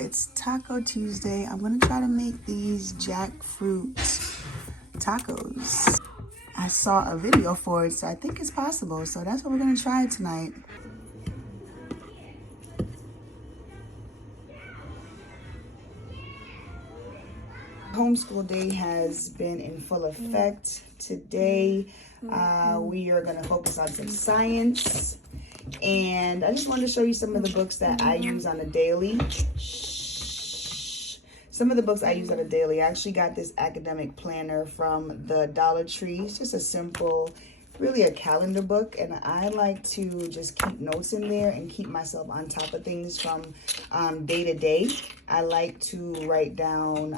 It's Taco Tuesday. I'm gonna try to make these jackfruit tacos. I saw a video for it, so I think it's possible. So that's what we're gonna try tonight. Homeschool day has been in full effect. Today, we are gonna focus on some science. And I just wanted to show you some of the books that I use on a daily. Some of the books I use on a daily. I actually got this academic planner from the Dollar Tree. It's just a simple, really a calendar book. And I like to just keep notes in there and keep myself on top of things from day to day. I like to write down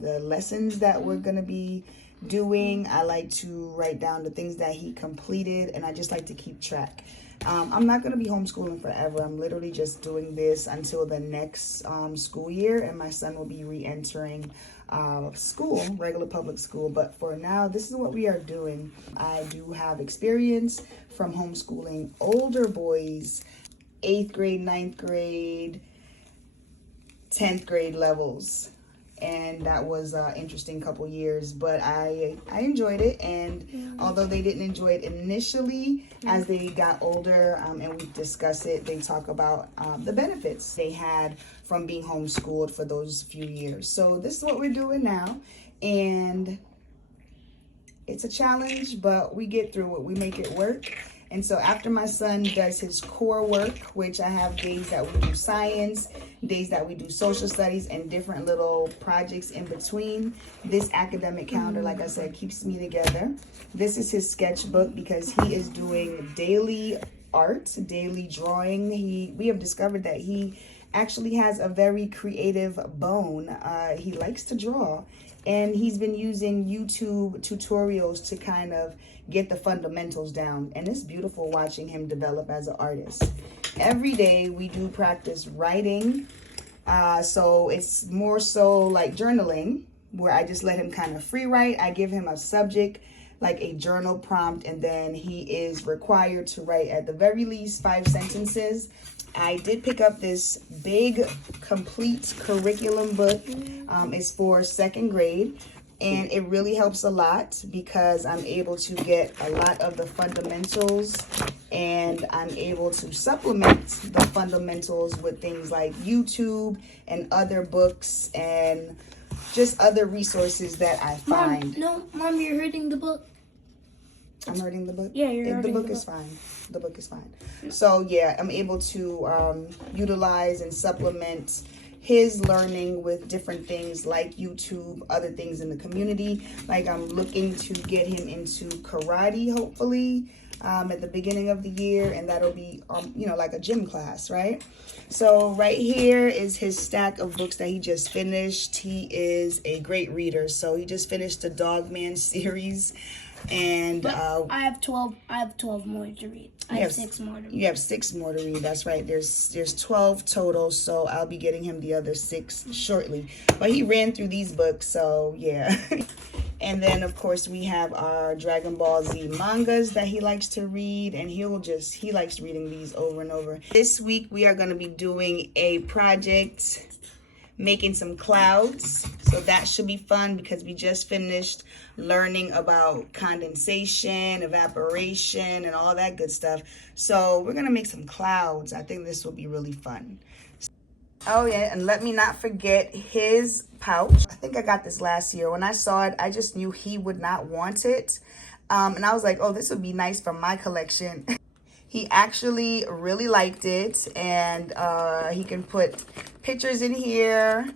the lessons that we're going to be doing. I like to write down the things that he completed, and I just like to keep track. I'm not going to be homeschooling forever. I'm literally just doing this until the next school year, and my son will be re-entering school, regular public school. But for now, this is what we are doing. I do have experience from homeschooling older boys, 8th grade, 9th grade, 10th grade levels. And that was an interesting couple years, but I enjoyed it. And although they didn't enjoy it initially, as they got older and we discuss it, they talk about the benefits they had from being homeschooled for those few years. So this is what we're doing now. And it's a challenge, but we get through it. We make it work. And so after my son does his core work, which I have days that we do science, days that we do social studies, and different little projects in between, this academic calendar, like I said, keeps me together. This is his sketchbook because he is doing daily art, daily drawing. We have discovered that he actually has a very creative bone. He likes to draw. And he's been using YouTube tutorials to kind of get the fundamentals down. And it's beautiful watching him develop as an artist. Every day we do practice writing. So it's more so like journaling, where I just let him kind of free write. I give him a subject, like a journal prompt, and then he is required to write at the very least 5 sentences. I did pick up this big, complete curriculum book. It's for 2nd grade, and it really helps a lot because I'm able to get a lot of the fundamentals, and I'm able to supplement the fundamentals with things like YouTube and other books and just other resources that I find. Mom, you're hurting the book. I'm hurting the book? Yeah, you're hurting the book. Is fine. The book is fine. So yeah, I'm able to utilize and supplement his learning with different things like YouTube, other things in the community. Like I'm looking to get him into karate, hopefully, at the beginning of the year, and that'll be, like a gym class, right? So right here is his stack of books that he just finished. He is a great reader, so he just finished the Dogman series. And I have 12 more to read. I have 6 more to read. You have 6 more to read. That's right. There's 12 total, so I'll be getting him the other 6 shortly. But he ran through these books, so yeah. And then of course we have our Dragon Ball Z mangas that he likes to read, and he likes reading these over and over. This week we are going to be doing a project making some clouds, so that should be fun because we just finished learning about condensation, evaporation, and all that good stuff. So we're gonna make some clouds. I think this will be really fun. Oh yeah, and let me not forget his pouch. I think I got this last year. When I saw it, I just knew he would not want it, and I was like, oh, this would be nice for my collection. He actually really liked it, and he can put pictures in here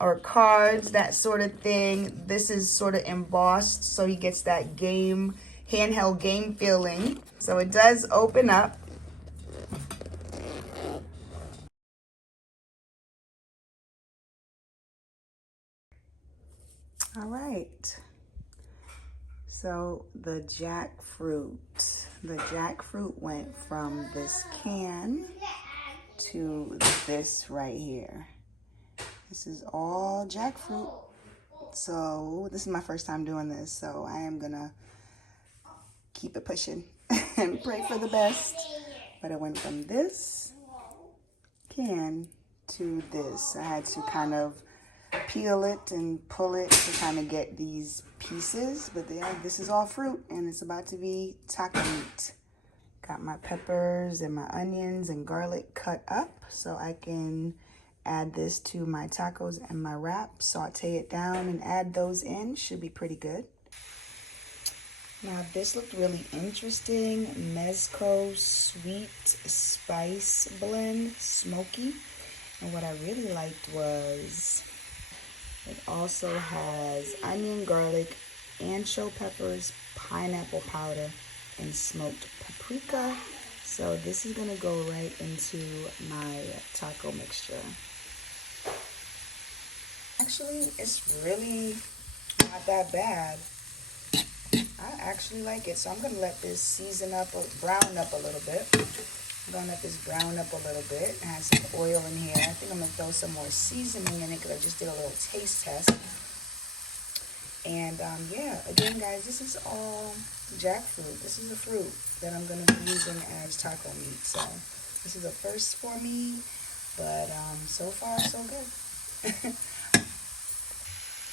or cards, that sort of thing. This is sort of embossed, so he gets that handheld game feeling. So it does open up. All right. So the jackfruit went from this can to this right here. This is all jackfruit. So this is my first time doing this, so I am gonna keep it pushing and pray for the best. But it went from this can to this. I had to kind of peel it and pull it to kind of get these pieces. But yeah, this is all fruit and it's about to be taco meat. Got my peppers and my onions and garlic cut up so I can add this to my tacos and my wrap. Saute it down and add those in. Should be pretty good. Now this looked really interesting. Mezco sweet spice blend, smoky. And what I really liked was it also has onion, garlic, ancho peppers, pineapple powder, and smoked paprika. So this is gonna go right into my taco mixture. Actually, it's really not that bad. I actually like it. So I'm gonna let this season up, or brown up a little bit. I'm gonna let this brown up a little bit. Add some oil in here. I think I'm gonna throw some more seasoning in it because I just did a little taste test. And yeah, again guys, this is all jackfruit. This is a fruit that I'm gonna be using as taco meat. So this is a first for me, but so far so good.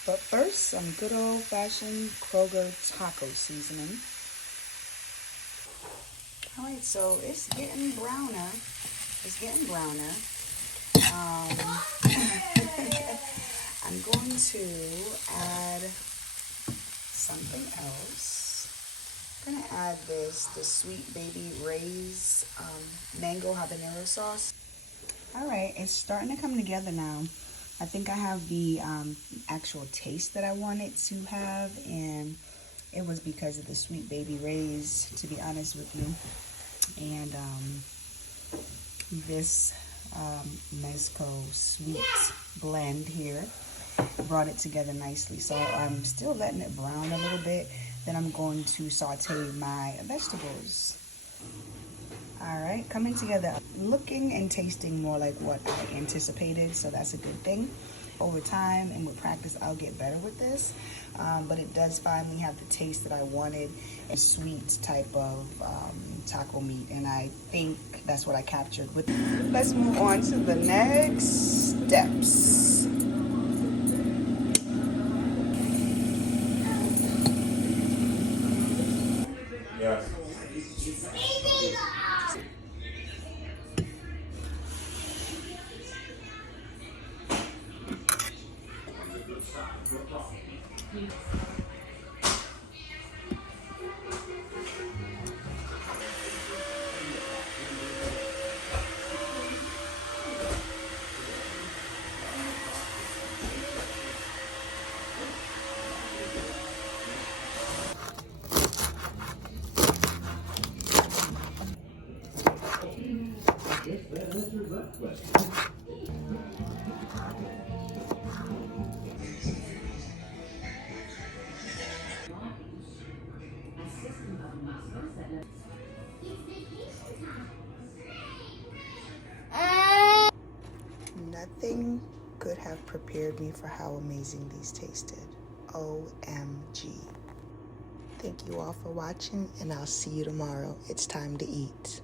But first, some good old-fashioned Kroger taco seasoning. All right, so it's getting browner. It's getting browner. I'm going to add something else. I'm gonna add the Sweet Baby Ray's mango habanero sauce. All right, it's starting to come together now. I think I have the actual taste that I wanted to have, and it was because of the Sweet Baby Ray's, to be honest with you. And this Mezco sweet blend here brought it together nicely. So I'm still letting it brown a little bit. Then I'm going to saute my vegetables. All right, coming together, looking and tasting more like what I anticipated, so that's a good thing. Over time and with practice, I'll get better with this, but it does finally have the taste that I wanted, a sweet type of taco meat, and I think that's what I captured with it. Let's move on to the next steps. Yes. Nothing could have prepared me for how amazing these tasted. OMG. Thank you all for watching, and I'll see you tomorrow. It's time to eat.